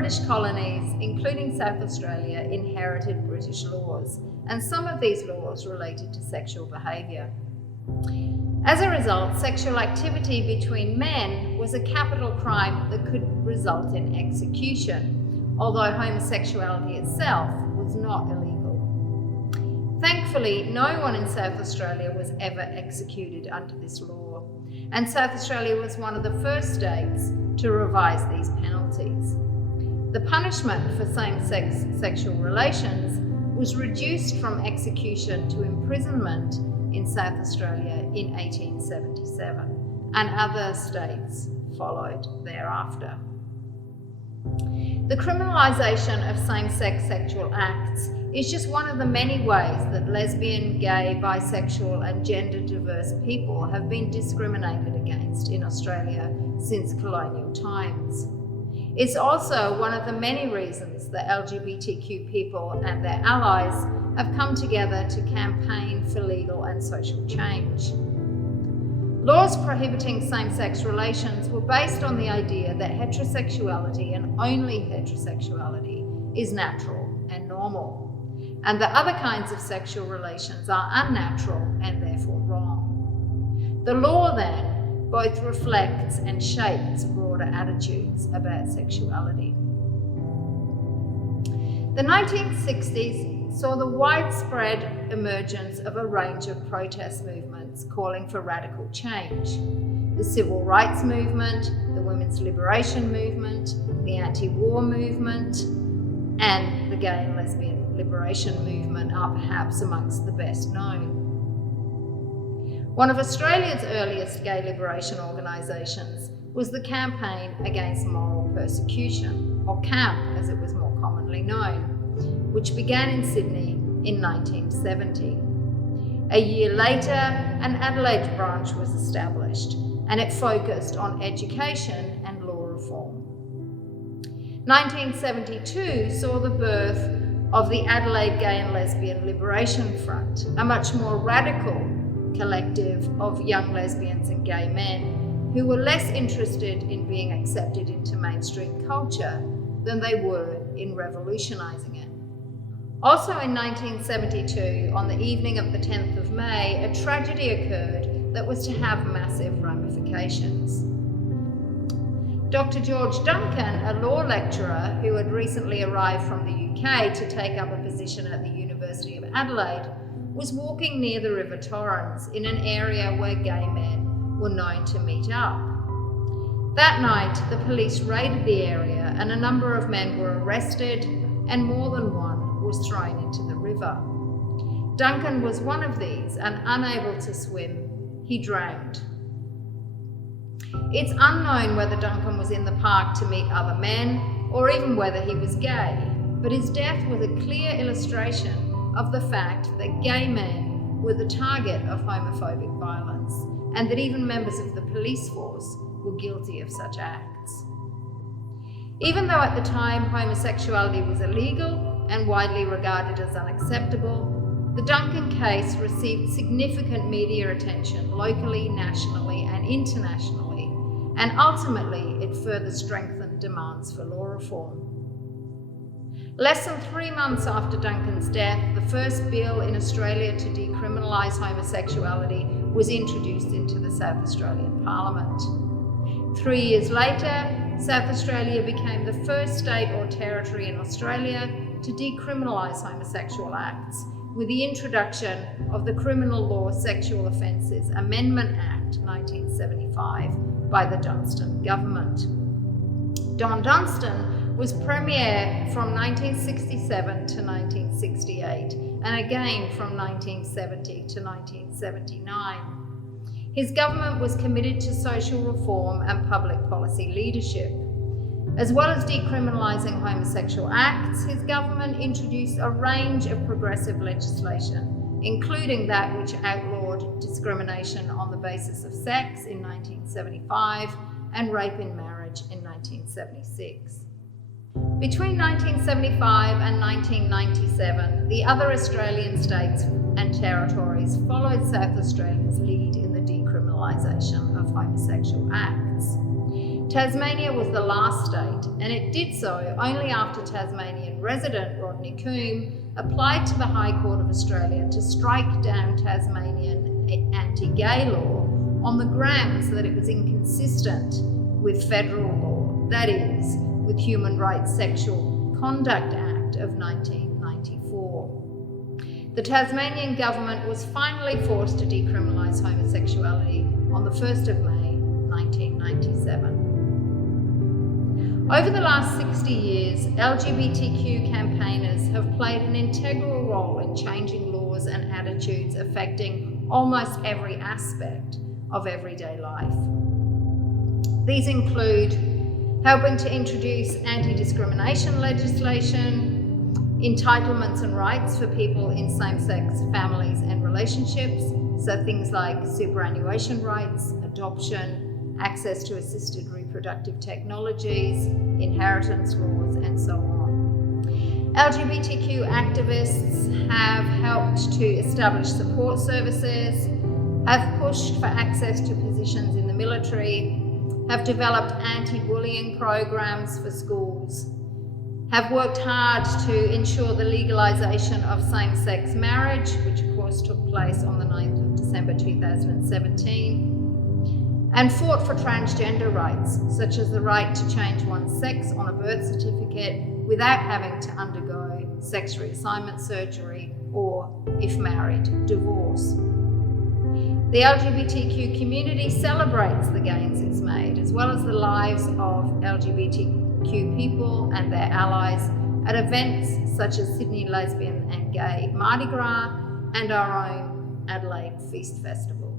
British colonies, including South Australia, inherited British laws, and some of these laws related to sexual behaviour. As a result, sexual activity between men was a capital crime that could result in execution, although homosexuality itself was not illegal. Thankfully, no one in South Australia was ever executed under this law, and South Australia was one of the first states to revise these penalties. The punishment for same-sex sexual relations was reduced from execution to imprisonment in South Australia in 1877, and other states followed thereafter. The criminalisation of same-sex sexual acts is just one of the many ways that lesbian, gay, bisexual and gender-diverse people have been discriminated against in Australia since colonial times. It's also one of the many reasons that LGBTQ people and their allies have come together to campaign for legal and social change. Laws prohibiting same-sex relations were based on the idea that heterosexuality and only heterosexuality is natural and normal, and that other kinds of sexual relations are unnatural and therefore wrong. The law then both reflects and shapes broader attitudes about sexuality. The 1960s saw the widespread emergence of a range of protest movements calling for radical change. The civil rights movement, the women's liberation movement, the anti-war movement, and the gay and lesbian liberation movement are perhaps amongst the best known. One of Australia's earliest gay liberation organisations was the Campaign Against Moral Persecution, or CAMP as it was more commonly known, which began in Sydney in 1970. A year later, an Adelaide branch was established, and it focused on education and law reform. 1972 saw the birth of the Adelaide Gay and Lesbian Liberation Front, a much more radical collective of young lesbians and gay men who were less interested in being accepted into mainstream culture than they were in revolutionising it. Also in 1972, on the evening of the 10th of May, a tragedy occurred that was to have massive ramifications. Dr. George Duncan, a law lecturer who had recently arrived from the UK to take up a position at the University of Adelaide, was walking near the River Torrens in an area where gay men were known to meet up. That night, the police raided the area and a number of men were arrested and more than one was thrown into the river. Duncan was one of these, and unable to swim, he drowned. It's unknown whether Duncan was in the park to meet other men or even whether he was gay, but his death was a clear illustration of the fact that gay men were the target of homophobic violence and that even members of the police force were guilty of such acts. Even though at the time homosexuality was illegal and widely regarded as unacceptable, the Duncan case received significant media attention locally, nationally and internationally, and ultimately it further strengthened demands for law reform. Less than 3 months after Duncan's death, the first bill in Australia to decriminalise homosexuality was introduced into the South Australian Parliament. 3 years later, South Australia became the first state or territory in Australia to decriminalise homosexual acts with the introduction of the Criminal Law Sexual Offences Amendment Act 1975 by the Dunstan government. Don Dunstan was Premier from 1967 to 1968 and again from 1970 to 1979. His government was committed to social reform and public policy leadership. As well as decriminalising homosexual acts, his government introduced a range of progressive legislation, including that which outlawed discrimination on the basis of sex in 1975 and rape in marriage in 1976. Between 1975 and 1997, the other Australian states and territories followed South Australia's lead in the decriminalisation of homosexual acts. Tasmania was the last state, and it did so only after Tasmanian resident Rodney Coombe applied to the High Court of Australia to strike down Tasmanian anti-gay law on the grounds that it was inconsistent with federal law, that is, with Human Rights Sexual Conduct Act of 1994. The Tasmanian government was finally forced to decriminalise homosexuality on the 1st of May 1997. Over the last 60 years, LGBTQ campaigners have played an integral role in changing laws and attitudes affecting almost every aspect of everyday life. These include helping to introduce anti-discrimination legislation, entitlements and rights for people in same-sex families and relationships, so things like superannuation rights, adoption, access to assisted reproductive technologies, inheritance laws, and so on. LGBTQ activists have helped to establish support services, have pushed for access to positions in the military, have developed anti-bullying programs for schools, have worked hard to ensure the legalisation of same-sex marriage, which of course took place on the 9th of December 2017, and fought for transgender rights, such as the right to change one's sex on a birth certificate without having to undergo sex reassignment surgery or, if married, divorce. The LGBTQ community celebrates the gains it's made, as well as the lives of LGBTQ people and their allies at events such as Sydney Lesbian and Gay Mardi Gras and our own Adelaide Feast Festival.